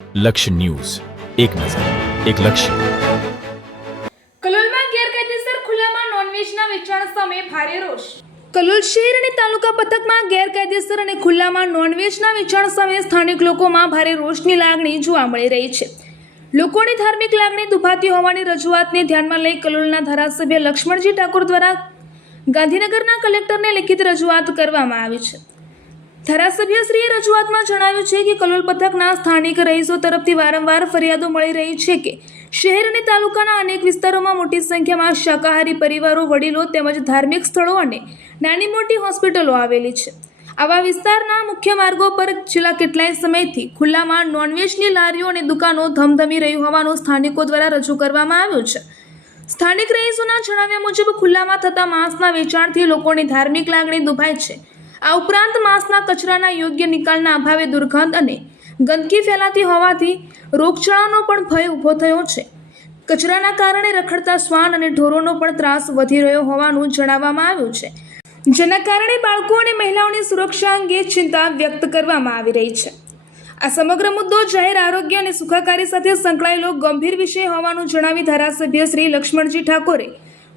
લક્ષ્ય ન્યૂઝ, એક નજર, એક લક્ષ્ય. કલોલમાં ગેરકાયદેસર ખુલ્લામાં નોનવેજના વેચાણ સામે ભારે રોષ. કલોલ શહેર અને તાલુકા પંથકમાં ગેરકાયદેસર અને ખુલ્લામાં નોનવેજના વેચાણ સામે સ્થાનિક લોકોમાં ભારે રોષની લાગણી જોવા મળી રહી છે. લોકોની ધાર્મિક લાગણી દુભાતી હોવાની રજૂઆતને ધ્યાનમાં લઈ કલોલના ધારાસભ્ય લક્ષ્મણજી ઠાકોર દ્વારા ગાંધીનગરના કલેક્ટરને લિખિત રજૂઆત કરવામાં આવી છે. ધારાસભ્યશ્રીએ રજૂઆતમાં જણાવ્યું છે કે કલોલ પંથકના સ્થાનિક રહીશો તરફથી વારંવાર ફરિયાદો મળી રહી છે કે શહેર અને તાલુકાના અનેક વિસ્તારોમાં મોટી સંખ્યામાં શાકાહારી પરિવારો, વડીલો તેમજ ધાર્મિક સ્થળો અને નાની મોટી હોસ્પિટલો આવેલી છે. આવા વિસ્તારના મુખ્ય માર્ગો પર છેલ્લા કેટલાય સમયથી ખુલ્લામાં નોનવેજની લારીઓ અને દુકાનો ધમધમી રહી હોવાનું સ્થાનિકો દ્વારા રજૂ કરવામાં આવ્યું છે. સ્થાનિક રહીશોના જણાવ્યા મુજબ ખુલ્લામાં થતા માંસના વેચાણથી લોકોની ધાર્મિક લાગણી દુભાય છે. આ ઉપરાંત માંસના કચરાના યોગ્ય નિકાલના અભાવે દુર્ગંધ અને ગંદકી ફેલાતી હોવાથી રોગચાળાનો પણ ભય ઊભો થયો છે. કચરાના કારણે રખડતા શ્વાન અને ઢોરોનો પણ ત્રાસ વધી રહ્યો હોવાનું જણાવવામાં આવ્યું છે, જેના કારણે બાળકો અને મહિલાઓની સુરક્ષા અંગે ચિંતા વ્યક્ત કરવામાં આવી રહી છે. આ સમગ્ર મુદ્દો જાહેર આરોગ્ય અને સુખાકારી સાથે સંકળાયેલો ગંભીર વિષય હોવાનું જણાવી ધારાસભ્ય શ્રી લક્ષ્મણજી ઠાકોરે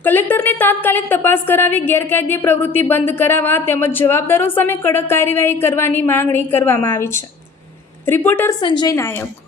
કલેક્ટરને તાત્કાલિક તપાસ કરાવી ગેરકાયદે પ્રવૃત્તિ બંધ કરાવવા તેમજ જવાબદારો સામે કડક કાર્યવાહી કરવાની માંગણી કરવામાં આવી છે. રિપોર્ટર સંજય નાયક.